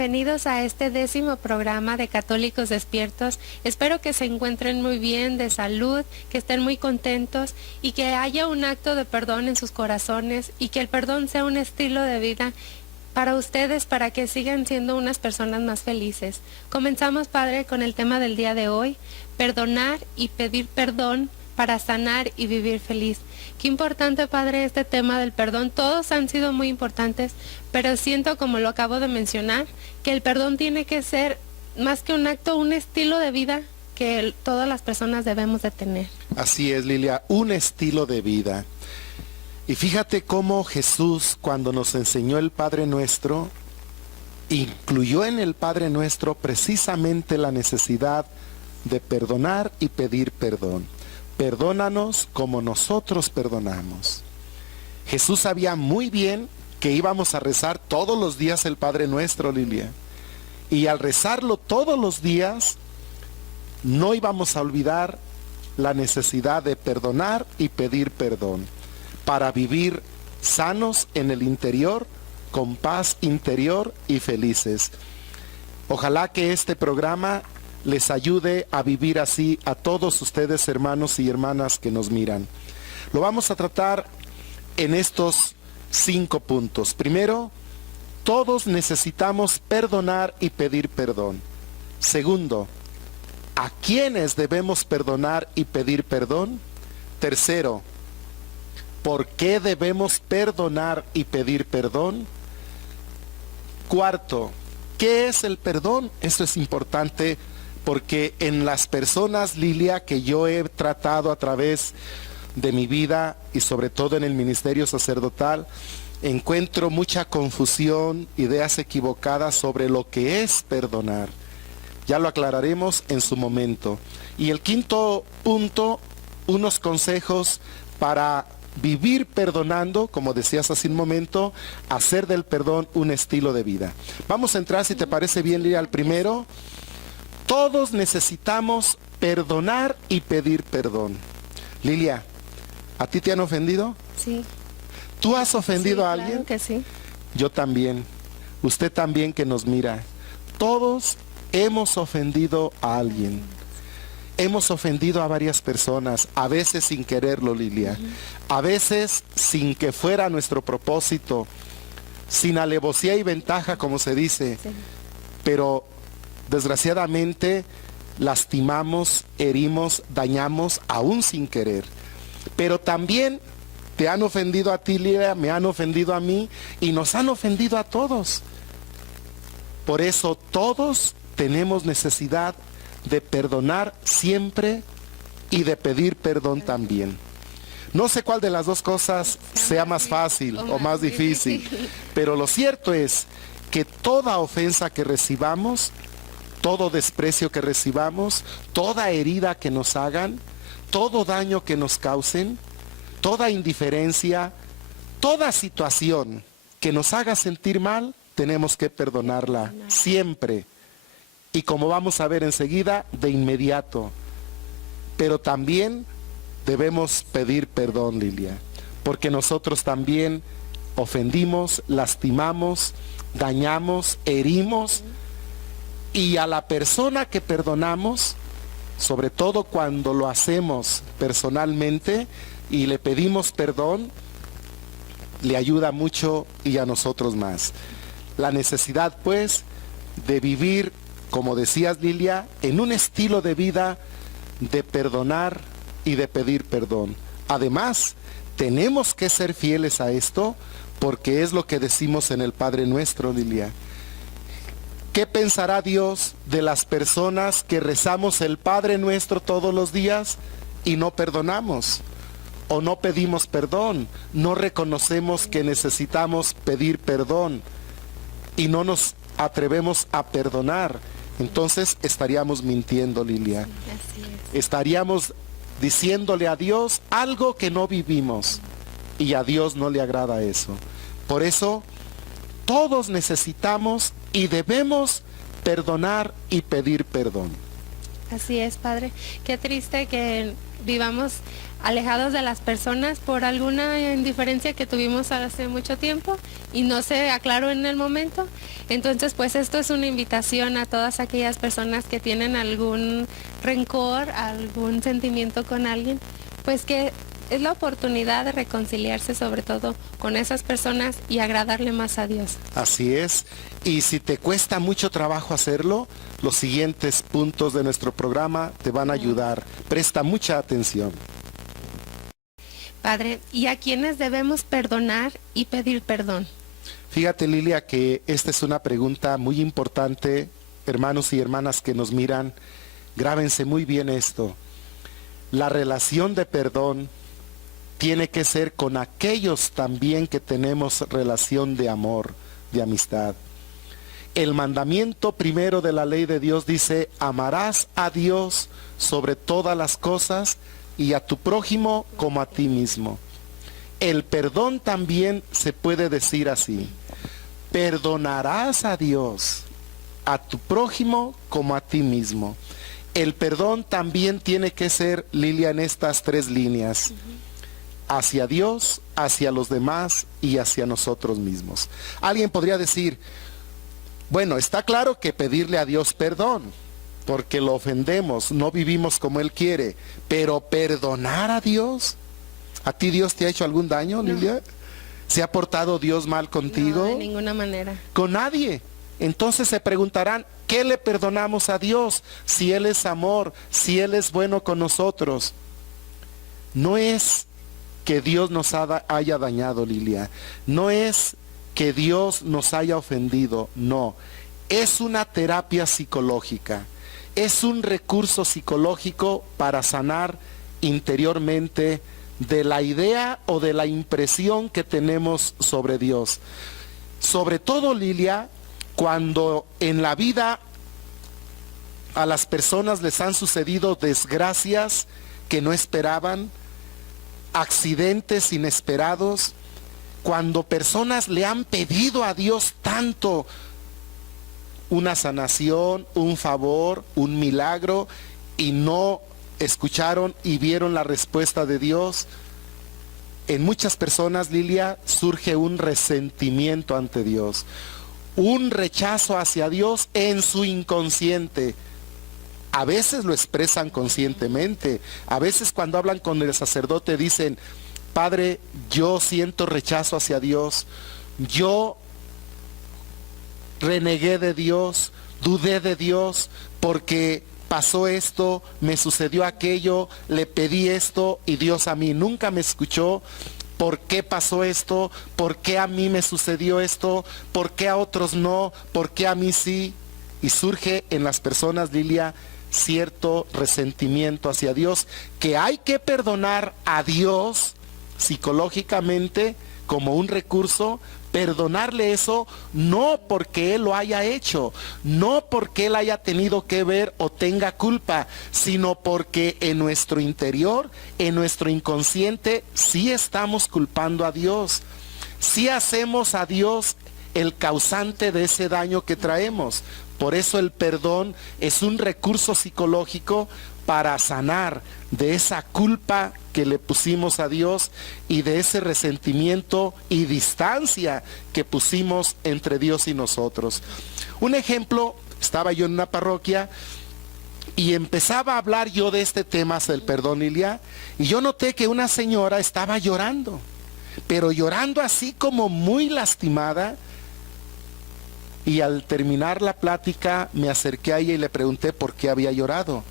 bienvenidos a este 10º programa de Católicos Despiertos. Espero que se encuentren muy bien, de salud, que estén muy contentos y que haya un acto de perdón en sus corazones y que el perdón sea un estilo de vida para ustedes, para que sigan siendo unas personas más felices. Comenzamos, Padre, con el tema del día de hoy: perdonar y pedir perdón para sanar y vivir feliz. Qué importante, Padre, este tema del perdón. Todos han sido muy importantes, pero siento, como lo acabo de mencionar, que el perdón tiene que ser más que un acto, un estilo de vida que todas las personas debemos de tener. Así es, Lilia, un estilo de vida. Y fíjate cómo Jesús, cuando nos enseñó el Padre Nuestro, incluyó en el Padre Nuestro precisamente la necesidad de perdonar y pedir perdón. Perdónanos como nosotros perdonamos. Jesús sabía muy bien que íbamos a rezar todos los días el Padre Nuestro, Lilia. Y al rezarlo todos los días, no íbamos a olvidar la necesidad de perdonar y pedir perdón, para vivir sanos en el interior, con paz interior y felices. Ojalá que este programa les ayude a vivir así a todos ustedes, hermanos y hermanas que nos miran. Lo vamos a tratar en estos 5 puntos. Primero, todos necesitamos perdonar y pedir perdón. Segundo, ¿a quiénes debemos perdonar y pedir perdón? Tercero, ¿por qué debemos perdonar y pedir perdón? Cuarto, ¿qué es el perdón? Esto es importante porque en las personas, Lilia, que yo he tratado a través de mi vida y sobre todo en el ministerio sacerdotal, encuentro mucha confusión, ideas equivocadas sobre lo que es perdonar. Ya lo aclararemos en su momento. Y el 5.º punto, unos consejos para vivir perdonando, como decías hace un momento, hacer del perdón un estilo de vida. Vamos a entrar, si te parece bien, Lilia, al primero. Todos necesitamos perdonar y pedir perdón. Lilia, ¿a ti te han ofendido? Sí. ¿Tú has ofendido a alguien? Claro que sí. Yo también. Usted también, que nos mira. Todos hemos ofendido a alguien. Hemos ofendido a varias personas, a veces sin quererlo, Lilia. A veces sin que fuera nuestro propósito, sin alevosía y ventaja, como se dice. Sí. Pero desgraciadamente lastimamos, herimos, dañamos, aún sin querer. Pero también te han ofendido a ti, Lilia, me han ofendido a mí y nos han ofendido a todos. Por eso todos tenemos necesidad de perdonar siempre y de pedir perdón también. No sé cuál de las dos cosas sea más fácil o más difícil, pero lo cierto es que toda ofensa que recibamos, todo desprecio que recibamos, toda herida que nos hagan, todo daño que nos causen, toda indiferencia, toda situación que nos haga sentir mal, tenemos que perdonarla siempre. Y como vamos a ver enseguida, de inmediato. Pero también debemos pedir perdón, Lilia, porque nosotros también ofendimos, lastimamos, dañamos, herimos, y a la persona que perdonamos, sobre todo cuando lo hacemos personalmente y le pedimos perdón, le ayuda mucho y a nosotros más. La necesidad, pues, de vivir, como decías, Lilia, en un estilo de vida de perdonar y de pedir perdón. Además, tenemos que ser fieles a esto, porque es lo que decimos en el Padre Nuestro, Lilia. ¿Qué pensará Dios de las personas que rezamos el Padre Nuestro todos los días y no perdonamos? O no pedimos perdón, no reconocemos que necesitamos pedir perdón y no nos atrevemos a perdonar. Entonces estaríamos mintiendo, Lilia. Así es. Estaríamos diciéndole a Dios algo que no vivimos y a Dios no le agrada eso. Por eso todos necesitamos y debemos perdonar y pedir perdón. Así es, Padre. Qué triste que vivamos alejados de las personas por alguna indiferencia que tuvimos hace mucho tiempo y no se aclaró en el momento. Entonces, pues esto es una invitación a todas aquellas personas que tienen algún rencor, algún sentimiento con alguien, pues que es la oportunidad de reconciliarse sobre todo con esas personas y agradarle más a Dios. Así es. Y si te cuesta mucho trabajo hacerlo, los siguientes puntos de nuestro programa te van a ayudar. Presta mucha atención. Padre, ¿y a quiénes debemos perdonar y pedir perdón? Fíjate, Lilia, que esta es una pregunta muy importante. Hermanos y hermanas que nos miran, grábense muy bien esto. La relación de perdón tiene que ser con aquellos también que tenemos relación de amor, de amistad. El mandamiento primero de la ley de Dios dice: amarás a Dios sobre todas las cosas y a tu prójimo como a ti mismo. El perdón también se puede decir así: perdonarás a Dios, a tu prójimo como a ti mismo. El perdón también tiene que ser, Lilia, en estas tres líneas: hacia Dios, hacia los demás y hacia nosotros mismos. Alguien podría decir, bueno, está claro que pedirle a Dios perdón, porque lo ofendemos, no vivimos como Él quiere, pero perdonar a Dios. ¿A ti Dios te ha hecho algún daño, Lilia? No. ¿Se ha portado Dios mal contigo? No, de ninguna manera. Con nadie. Entonces se preguntarán, ¿qué le perdonamos a Dios si Él es amor, si Él es bueno con nosotros? No es que Dios nos haya dañado, Lilia. No es que Dios nos haya ofendido, no. Es una terapia psicológica. Es un recurso psicológico para sanar interiormente de la idea o de la impresión que tenemos sobre Dios. Sobre todo, Lilia, cuando en la vida a las personas les han sucedido desgracias que no esperaban, accidentes inesperados, cuando personas le han pedido a Dios tanto una sanación, un favor, un milagro, y no escucharon y vieron la respuesta de Dios, en muchas personas, Lilia, surge un resentimiento ante Dios, un rechazo hacia Dios en su inconsciente. A veces lo expresan conscientemente, a veces cuando hablan con el sacerdote dicen: Padre, yo siento rechazo hacia Dios, yo renegué de Dios, dudé de Dios, porque pasó esto, me sucedió aquello, le pedí esto y Dios a mí nunca me escuchó. ¿Por qué pasó esto? ¿Por qué a mí me sucedió esto? ¿Por qué a otros no? ¿Por qué a mí sí? Y surge en las personas, Lilia, cierto resentimiento hacia Dios, que hay que perdonar a Dios psicológicamente como un recurso, perdonarle eso no porque Él lo haya hecho, no porque Él haya tenido que ver o tenga culpa, sino porque en nuestro interior, en nuestro inconsciente, sí estamos culpando a Dios, sí hacemos a Dios el causante de ese daño que traemos. Por eso el perdón es un recurso psicológico para sanar de esa culpa que le pusimos a Dios y de ese resentimiento y distancia que pusimos entre Dios y nosotros. Un ejemplo, estaba yo en una parroquia y empezaba a hablar yo de este tema del perdón, Lilia, y yo noté que una señora estaba llorando, pero llorando así como muy lastimada. Y al terminar la plática me acerqué a ella y le pregunté por qué había llorado.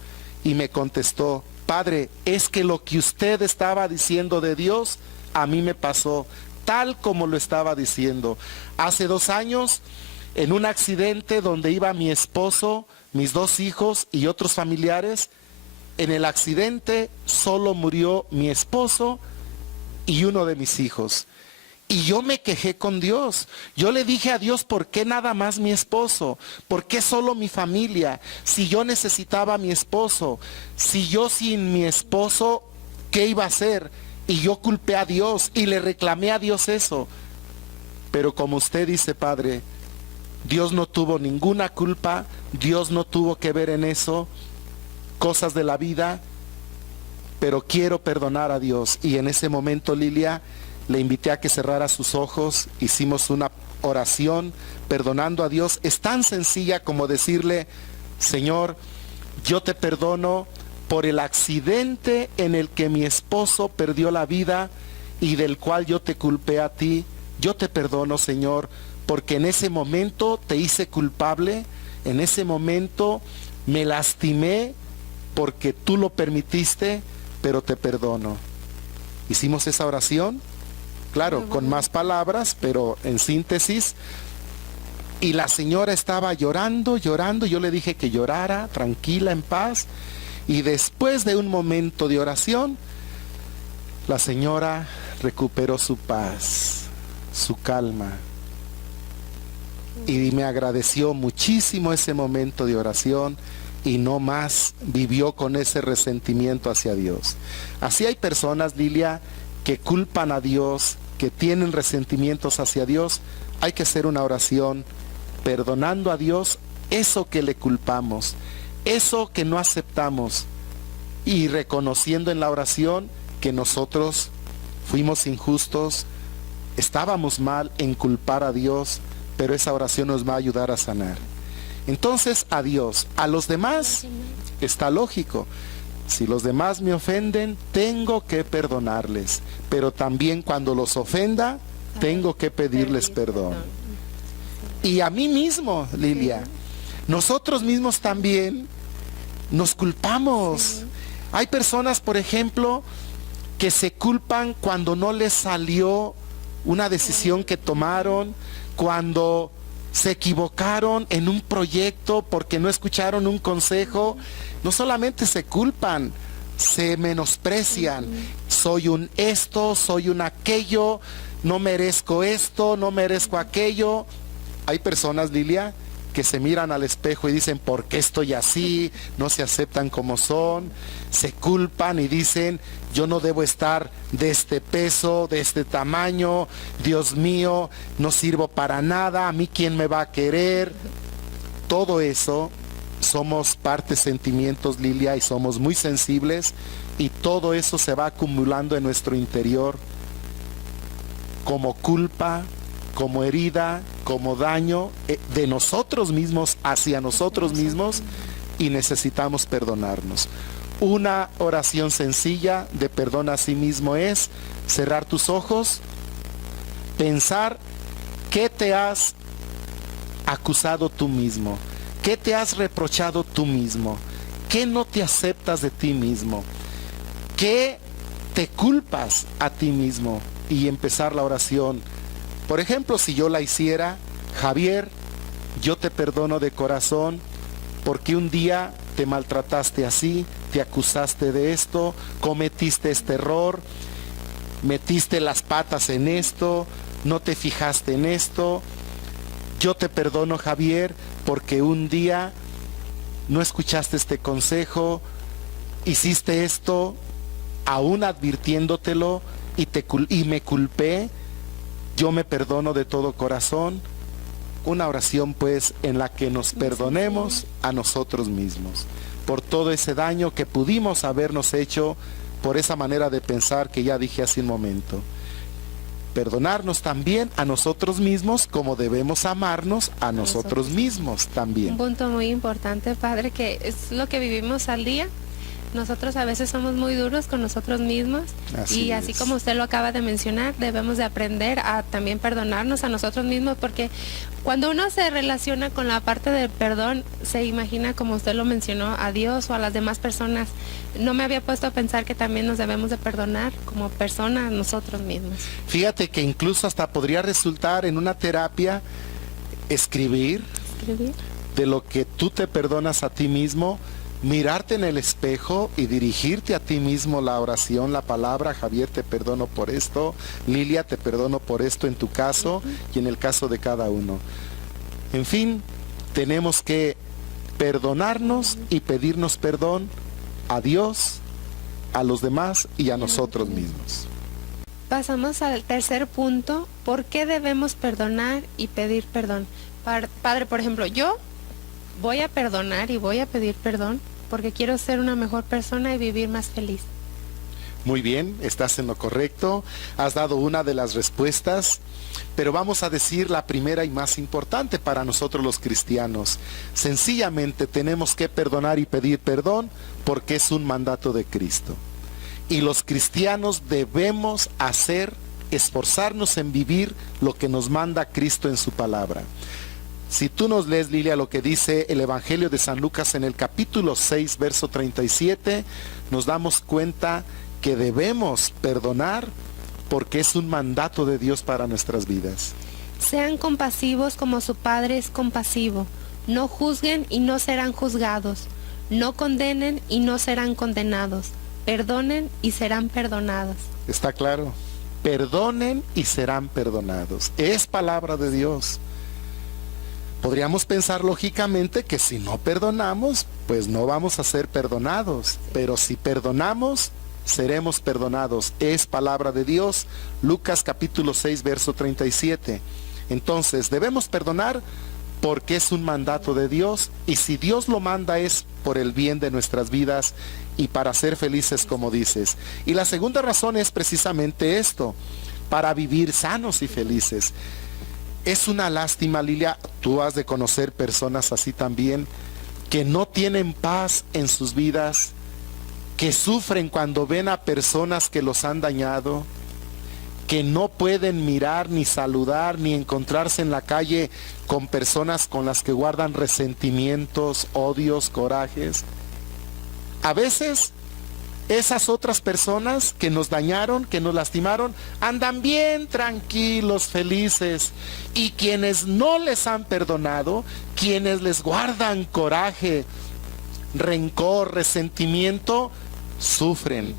Y me contestó: Padre, es que lo que usted estaba diciendo de Dios, a mí me pasó tal como lo estaba diciendo. Hace 2 años, en un accidente donde iba mi esposo, mis 2 hijos y otros familiares, en el accidente solo murió mi esposo y uno de mis hijos. Y yo me quejé con Dios. Yo le dije a Dios: ¿por qué nada más mi esposo? ¿Por qué solo mi familia? Si yo necesitaba a mi esposo, si yo sin mi esposo, ¿qué iba a hacer? Y yo culpé a Dios y le reclamé a Dios eso. Pero como usted dice, Padre, Dios no tuvo ninguna culpa, Dios no tuvo que ver en eso. cosas de la vida, pero quiero perdonar a Dios. Y en ese momento, Lilia, le invité a que cerrara sus ojos, hicimos una oración perdonando a Dios. Es tan sencilla como decirle: Señor, yo te perdono por el accidente en el que mi esposo perdió la vida y del cual yo te culpé a ti. Yo te perdono, Señor, porque en ese momento te hice culpable, en ese momento me lastimé porque tú lo permitiste, pero te perdono. Hicimos esa oración, claro, con más palabras, pero en síntesis. Y la señora estaba llorando, llorando. Yo le dije que llorara, tranquila, en paz. Y después de un momento de oración, la señora recuperó su paz, su calma. Y me agradeció muchísimo ese momento de oración y no más vivió con ese resentimiento hacia Dios. Así hay personas, Lilia, que culpan a Dios, que tienen resentimientos hacia Dios. Hay que hacer una oración perdonando a Dios eso que le culpamos, eso que no aceptamos, y reconociendo en la oración que nosotros fuimos injustos, estábamos mal en culpar a Dios, pero esa oración nos va a ayudar a sanar. Entonces, a Dios, a los demás, está lógico. Si los demás me ofenden, tengo que perdonarles, pero también cuando los ofenda, tengo que pedirles perdón. Y a mí mismo, Lilia, nosotros mismos también nos culpamos. Hay personas, por ejemplo, que se culpan cuando no les salió una decisión que tomaron, cuando se equivocaron en un proyecto porque no escucharon un consejo. No solamente se culpan, se menosprecian. Soy un esto, soy un aquello, no merezco esto, no merezco aquello. Hay personas, Lilia, que se miran al espejo y dicen: ¿por qué estoy así? No se aceptan como son, se culpan y dicen: yo no debo estar de este peso, de este tamaño, Dios mío, no sirvo para nada, a mí quién me va a querer. Todo eso somos parte sentimientos, Lilia, y somos muy sensibles, y todo eso se va acumulando en nuestro interior como culpa, como herida, como daño de nosotros mismos hacia nosotros mismos, y necesitamos perdonarnos. Una oración sencilla de perdón a sí mismo es cerrar tus ojos, pensar qué te has acusado tú mismo, qué te has reprochado tú mismo, qué no te aceptas de ti mismo, qué te culpas a ti mismo, y empezar la oración. Por ejemplo, si yo la hiciera: Javier, yo te perdono de corazón porque un día te maltrataste así, te acusaste de esto, cometiste este error, metiste las patas en esto, no te fijaste en esto. Yo te perdono, Javier, porque un día no escuchaste este consejo, hiciste esto aún advirtiéndotelo y me culpé. Yo me perdono de todo corazón. Una oración, pues, en la que nos perdonemos a nosotros mismos por todo ese daño que pudimos habernos hecho por esa manera de pensar que ya dije hace un momento. Perdonarnos también a nosotros mismos, como debemos amarnos a nosotros mismos también. Un punto muy importante, Padre, que es lo que vivimos al día. Nosotros a veces somos muy duros con nosotros mismos, y así como usted lo acaba de mencionar, debemos de aprender a también perdonarnos a nosotros mismos, porque cuando uno se relaciona con la parte del perdón, se imagina, como usted lo mencionó, a Dios o a las demás personas. No me había puesto a pensar que también nos debemos de perdonar como personas a nosotros mismos. Fíjate que incluso hasta podría resultar en una terapia escribir de lo que tú te perdonas a ti mismo, mirarte en el espejo y dirigirte a ti mismo la oración, la palabra: Javier, te perdono por esto, Lilia, te perdono por esto, en tu caso y en el caso de cada uno. En fin, tenemos que perdonarnos y pedirnos perdón a Dios, a los demás y a nosotros mismos. Pasamos al tercer punto: ¿por qué debemos perdonar y pedir perdón? Padre, por ejemplo, yo voy a perdonar y voy a pedir perdón porque quiero ser una mejor persona y vivir más feliz. Muy bien, estás en lo correcto, has dado una de las respuestas, pero vamos a decir la primera y más importante para nosotros los cristianos. Sencillamente tenemos que perdonar y pedir perdón porque es un mandato de Cristo. Y los cristianos debemos esforzarnos en vivir lo que nos manda Cristo en su palabra. Si tú nos lees, Lilia, lo que dice el Evangelio de San Lucas en el capítulo 6, verso 37, nos damos cuenta que debemos perdonar porque es un mandato de Dios para nuestras vidas. Sean compasivos como su Padre es compasivo. No juzguen y no serán juzgados. No condenen y no serán condenados. Perdonen y serán perdonados. ¿Está claro? Perdonen y serán perdonados. Es palabra de Dios. Podríamos pensar lógicamente que si no perdonamos, pues no vamos a ser perdonados. Pero si perdonamos, seremos perdonados. Es palabra de Dios. Lucas capítulo 6, verso 37. Entonces, debemos perdonar porque es un mandato de Dios. Y si Dios lo manda es por el bien de nuestras vidas y para ser felices, como dices. Y la segunda razón es precisamente esto, para vivir sanos y felices. Es una lástima, Lilia, tú has de conocer personas así también, que no tienen paz en sus vidas, que sufren cuando ven a personas que los han dañado, que no pueden mirar, ni saludar, ni encontrarse en la calle con personas con las que guardan resentimientos, odios, corajes. A veces esas otras personas que nos dañaron, que nos lastimaron, andan bien tranquilos, felices. Y quienes no les han perdonado, quienes les guardan coraje, rencor, resentimiento, sufren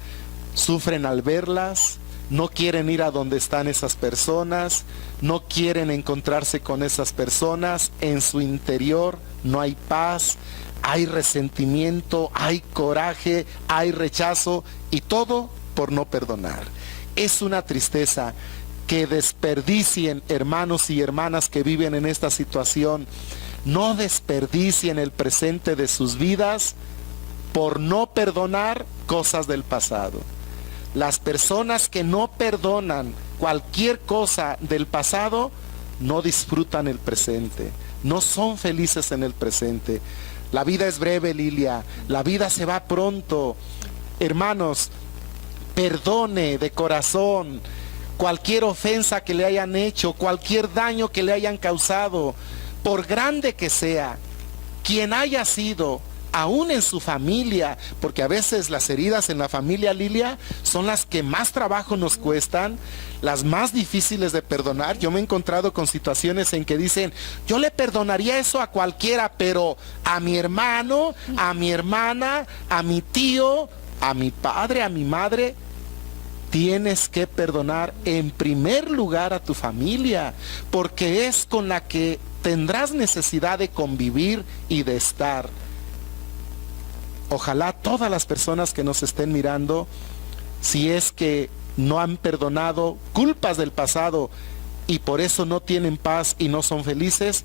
al verlas, no quieren ir a donde están esas personas, no quieren encontrarse con esas personas, en su interior no hay paz, hay resentimiento, hay coraje, hay rechazo y todo por no perdonar. Es una tristeza que desperdicien hermanos y hermanas que viven en esta situación, no desperdicien el presente de sus vidas por no perdonar cosas del pasado. Las personas que no perdonan cualquier cosa del pasado no disfrutan el presente, no son felices en el presente. La vida es breve, Lilia, la vida se va pronto. Hermanos, perdone de corazón cualquier ofensa que le hayan hecho, cualquier daño que le hayan causado, por grande que sea, quien haya sido, aún en su familia, porque a veces las heridas en la familia, Lilia, son las que más trabajo nos cuestan, las más difíciles de perdonar. Yo me he encontrado con situaciones en que dicen, yo le perdonaría eso a cualquiera, pero a mi hermano, a mi hermana, a mi tío, a mi padre, a mi madre, tienes que perdonar en primer lugar a tu familia, porque es con la que tendrás necesidad de convivir y de estar. Ojalá todas las personas que nos estén mirando, si es que no han perdonado culpas del pasado y por eso no tienen paz y no son felices,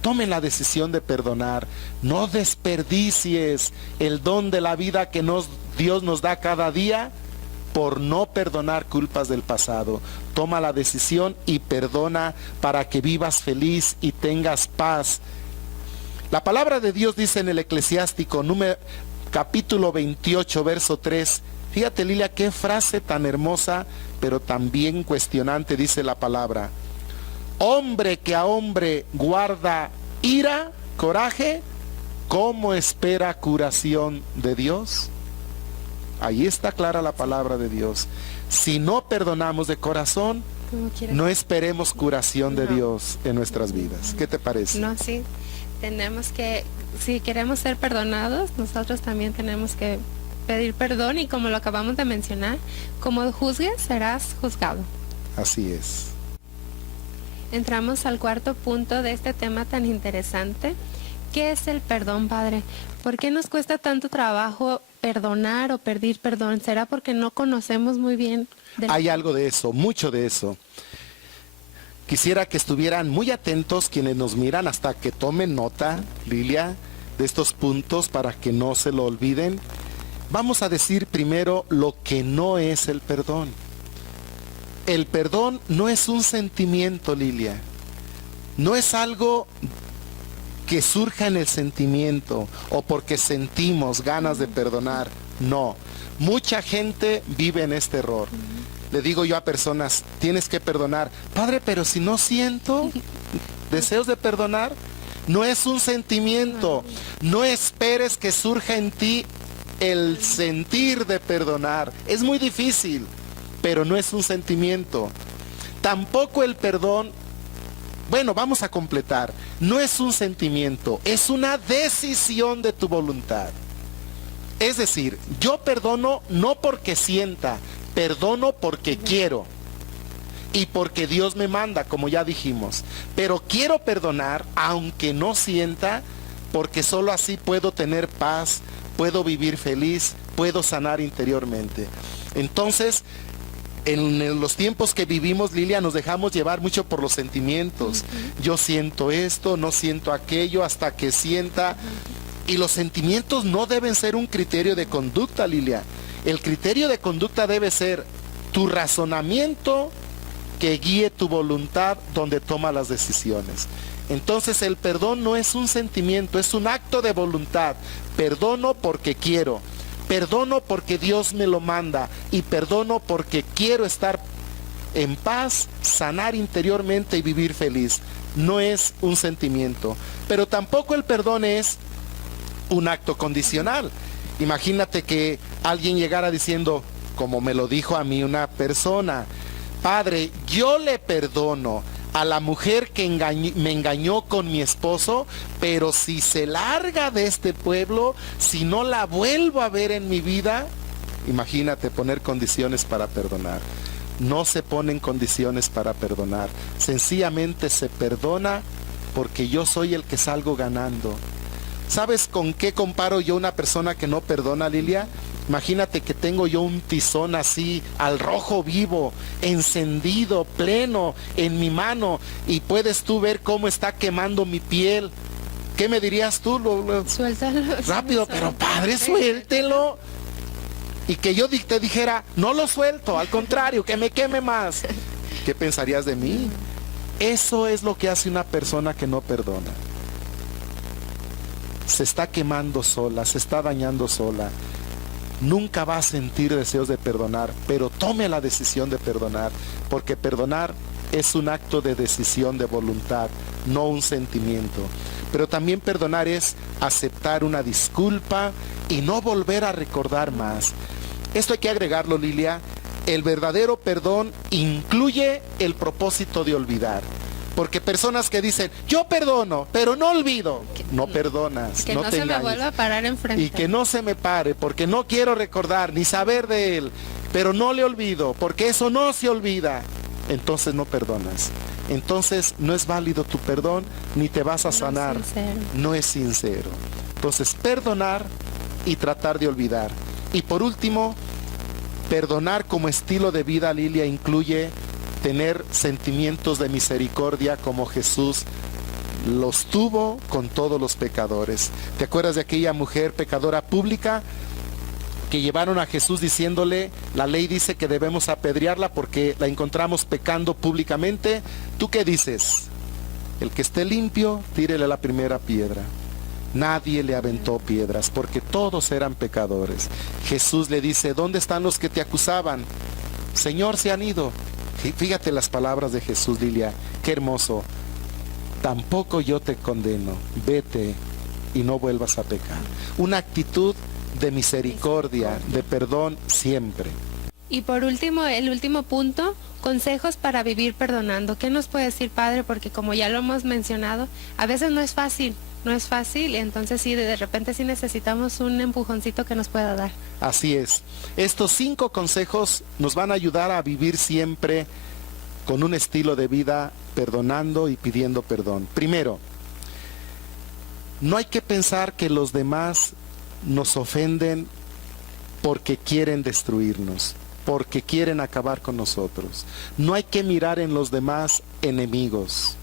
tomen la decisión de perdonar. No desperdicies el don de la vida que Dios nos da cada día por no perdonar culpas del pasado. Toma la decisión y perdona para que vivas feliz y tengas paz. La palabra de Dios dice en el Eclesiástico capítulo 28, verso 3. Fíjate, Lilia, qué frase tan hermosa, pero también cuestionante, dice la palabra. Hombre que a hombre guarda ira, coraje, ¿cómo espera curación de Dios? Ahí está clara la palabra de Dios. Si no perdonamos de corazón, no esperemos curación de Dios en nuestras vidas. ¿Qué te parece? No, sí. Tenemos que, si queremos ser perdonados, nosotros también tenemos que pedir perdón y como lo acabamos de mencionar, como juzgues, serás juzgado. Así es. Entramos al cuarto punto de este tema tan interesante. ¿Qué es el perdón, Padre? ¿Por qué nos cuesta tanto trabajo perdonar o pedir perdón? ¿Será porque no conocemos muy bien? Hay algo de eso, mucho de eso. Quisiera que estuvieran muy atentos quienes nos miran, hasta que tomen nota, Lilia, de estos puntos para que no se lo olviden. Vamos a decir primero lo que no es el perdón. El perdón no es un sentimiento, Lilia. No es algo que surja en el sentimiento o porque sentimos ganas de perdonar. No. Mucha gente vive en este error. Le digo yo a personas, tienes que perdonar. Padre, pero si no siento deseos de perdonar, no es un sentimiento. No esperes que surja en ti el sentir de perdonar. Es muy difícil, pero no es un sentimiento. Tampoco el perdón, bueno, vamos a completar. No es un sentimiento, es una decisión de tu voluntad. Es decir, yo perdono no porque sienta, perdono porque quiero y porque Dios me manda, como ya dijimos. Pero quiero perdonar aunque no sienta, porque solo así puedo tener paz, puedo vivir feliz, puedo sanar interiormente. Entonces, en los tiempos que vivimos, Lilia, nos dejamos llevar mucho por los sentimientos. Yo siento esto, no siento aquello, hasta que sienta. Y los sentimientos no deben ser un criterio de conducta, Lilia. El criterio de conducta debe ser tu razonamiento que guíe tu voluntad donde toma las decisiones. Entonces el perdón no es un sentimiento, es un acto de voluntad. Perdono porque quiero, perdono porque Dios me lo manda y perdono porque quiero estar en paz, sanar interiormente y vivir feliz. No es un sentimiento, pero tampoco el perdón es un acto condicional. Imagínate que alguien llegara diciendo, como me lo dijo a mí una persona: Padre, yo le perdono a la mujer que me engañó con mi esposo, pero si se larga de este pueblo, si no la vuelvo a ver en mi vida. Imagínate poner condiciones para perdonar. No se ponen condiciones para perdonar. Sencillamente se perdona porque yo soy el que salgo ganando. ¿Sabes con qué comparo yo una persona que no perdona, Lilia? Imagínate que tengo yo un tizón así, al rojo vivo, encendido, pleno, en mi mano, y puedes tú ver cómo está quemando mi piel. ¿Qué me dirías tú? Suéltalo. Rápido, pero Padre, suéltelo. Y que yo te dijera, no lo suelto, al contrario, que me queme más. ¿Qué pensarías de mí? Eso es lo que hace una persona que no perdona. Se está quemando sola, se está dañando sola. Nunca va a sentir deseos de perdonar, pero tome la decisión de perdonar, porque perdonar es un acto de decisión, de voluntad, no un sentimiento. Pero también perdonar es aceptar una disculpa y no volver a recordar más. Esto hay que agregarlo, Lilia. El verdadero perdón incluye el propósito de olvidar. Porque personas que dicen, yo perdono, pero no olvido. No perdonas, que no no te se engañes. me vuelva a parar enfrente. Y que no se me pare, porque no quiero recordar ni saber de él, pero no le olvido, porque eso no se olvida. Entonces no perdonas. Entonces no es válido tu perdón, ni te vas a sanar. No es sincero. Entonces perdonar y tratar de olvidar. Y por último, perdonar como estilo de vida, Lilia, incluye tener sentimientos de misericordia como Jesús los tuvo con todos los pecadores. ¿Te acuerdas de aquella mujer pecadora pública que llevaron a Jesús diciéndole, la ley dice que debemos apedrearla porque la encontramos pecando públicamente? ¿Tú qué dices? El que esté limpio, tírele la primera piedra. Nadie le aventó piedras porque todos eran pecadores. Jesús le dice, ¿dónde están los que te acusaban? Señor, se han ido. Fíjate las palabras de Jesús, Lilia, qué hermoso. Tampoco yo te condeno, vete y no vuelvas a pecar. Una actitud de misericordia, de perdón siempre. Y por último, el último punto, consejos para vivir perdonando. ¿Qué nos puede decir, Padre? Porque como ya lo hemos mencionado, a veces no es fácil, y entonces sí, de repente sí necesitamos un empujoncito que nos pueda dar. Así es. Estos 5 consejos nos van a ayudar a vivir siempre con un estilo de vida perdonando y pidiendo perdón. Primero, no hay que pensar que los demás nos ofenden porque quieren destruirnos, porque quieren acabar con nosotros. No hay que mirar en los demás enemigos.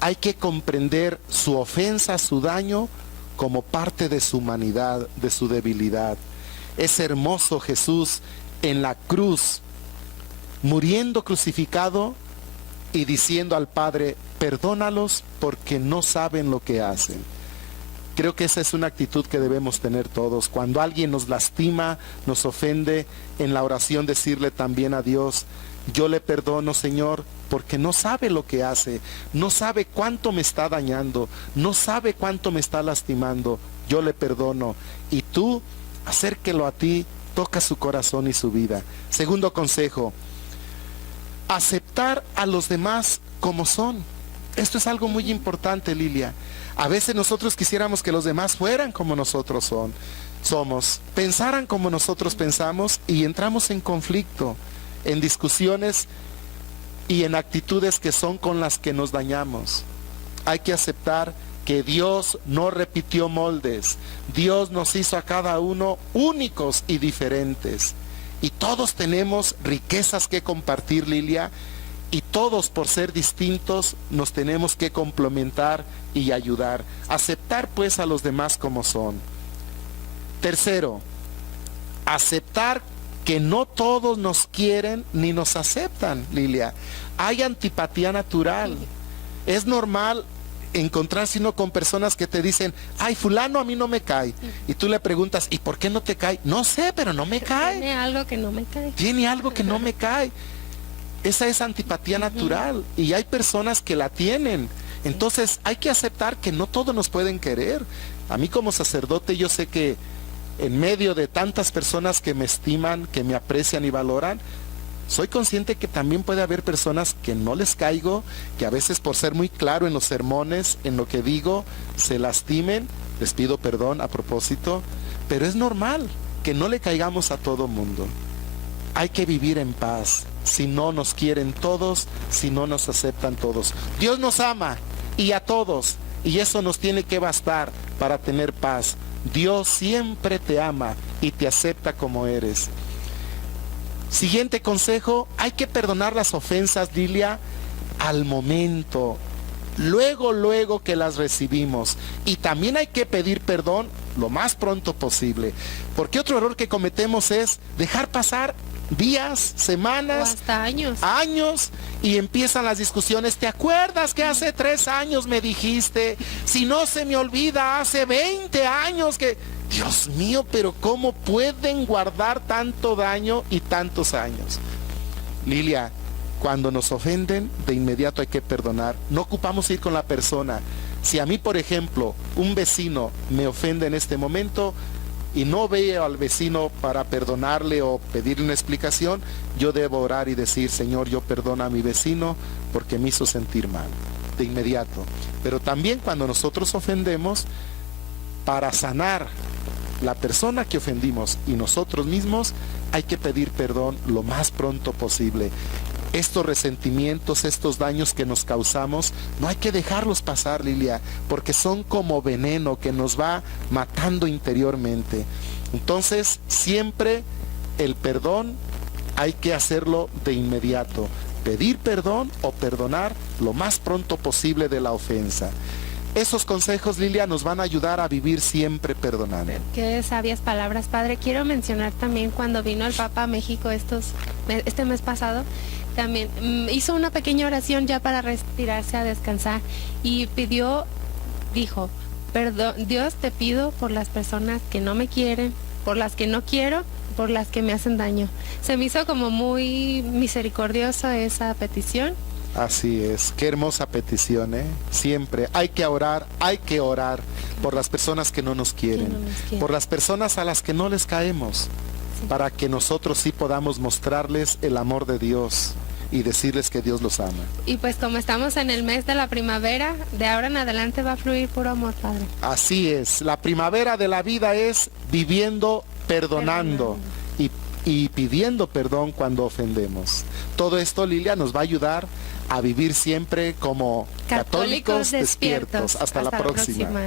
Hay que comprender su ofensa, su daño, como parte de su humanidad, de su debilidad. Es hermoso Jesús en la cruz, muriendo crucificado y diciendo al Padre, perdónalos porque no saben lo que hacen. Creo que esa es una actitud que debemos tener todos. Cuando alguien nos lastima, nos ofende, en la oración decirle también a Dios, yo le perdono, Señor, porque no sabe lo que hace, no sabe cuánto me está dañando, no sabe cuánto me está lastimando, yo le perdono. Y tú, acérquelo a ti, toca su corazón y su vida. Segundo consejo, aceptar a los demás como son. Esto es algo muy importante, Lilia. A veces nosotros quisiéramos que los demás fueran como nosotros somos, pensaran como nosotros pensamos y entramos en conflicto, en discusiones y en actitudes que son con las que nos dañamos. Hay que aceptar que Dios no repitió moldes. Dios nos hizo a cada uno únicos y diferentes. Y todos tenemos riquezas que compartir, Lilia, y todos por ser distintos nos tenemos que complementar y ayudar. Aceptar pues a los demás como son. Tercero, aceptar que no todos nos quieren ni nos aceptan, Lilia. Hay antipatía natural. Es normal encontrarse uno con personas que te dicen, ay, fulano a mí no me cae. Y tú le preguntas, ¿y por qué no te cae? No sé, pero no me cae. Tiene algo que no me cae. Tiene algo que no me cae. Esa es antipatía natural. Y hay personas que la tienen. Entonces hay que aceptar que no todos nos pueden querer. A mí como sacerdote yo sé que en medio de tantas personas que me estiman, que me aprecian y valoran, soy consciente que también puede haber personas que no les caigo, que a veces por ser muy claro en los sermones, en lo que digo, se lastimen. Les pido perdón a propósito, pero es normal que no le caigamos a todo mundo. Hay que vivir en paz. Si no nos quieren todos, si no nos aceptan todos. Dios nos ama y a todos, y eso nos tiene que bastar para tener paz. Dios siempre te ama y te acepta como eres. Siguiente consejo, hay que perdonar las ofensas, Lilia, al momento. Luego que las recibimos. Y también hay que pedir perdón lo más pronto posible. Porque otro error que cometemos es dejar pasar días, semanas, o hasta años, y empiezan las discusiones. ¿Te acuerdas que hace 3 años me dijiste? Si no se me olvida, hace 20 años que... Dios mío, pero ¿cómo pueden guardar tanto daño y tantos años? Lilia, cuando nos ofenden, de inmediato hay que perdonar. No ocupamos ir con la persona. Si a mí, por ejemplo, un vecino me ofende en este momento y no veo al vecino para perdonarle o pedirle una explicación, yo debo orar y decir, Señor, yo perdono a mi vecino porque me hizo sentir mal, de inmediato. Pero también cuando nosotros ofendemos, para sanar la persona que ofendimos y nosotros mismos, hay que pedir perdón lo más pronto posible. Estos resentimientos, estos daños que nos causamos, no hay que dejarlos pasar, Lilia, porque son como veneno que nos va matando interiormente. Entonces, siempre el perdón hay que hacerlo de inmediato. Pedir perdón o perdonar lo más pronto posible de la ofensa. Esos consejos, Lilia, nos van a ayudar a vivir siempre perdonando. Qué sabias palabras, Padre. Quiero mencionar también cuando vino el Papa a México este mes pasado, también hizo una pequeña oración ya para retirarse a descansar y dijo, perdón, Dios, te pido por las personas que no me quieren, por las que no quiero, por las que me hacen daño. Se me hizo como muy misericordiosa esa petición. Así es, qué hermosa petición, ¿eh? Siempre hay que orar por las personas que no nos quieren, por las personas a las que no les caemos, para que nosotros sí podamos mostrarles el amor de Dios y decirles que Dios los ama. Y pues como estamos en el mes de la primavera, de ahora en adelante va a fluir puro amor, Padre. Así es, la primavera de la vida es viviendo, perdonando. Y pidiendo perdón cuando ofendemos. Todo esto, Lilia, nos va a ayudar a vivir siempre como católicos despiertos. Hasta la próxima.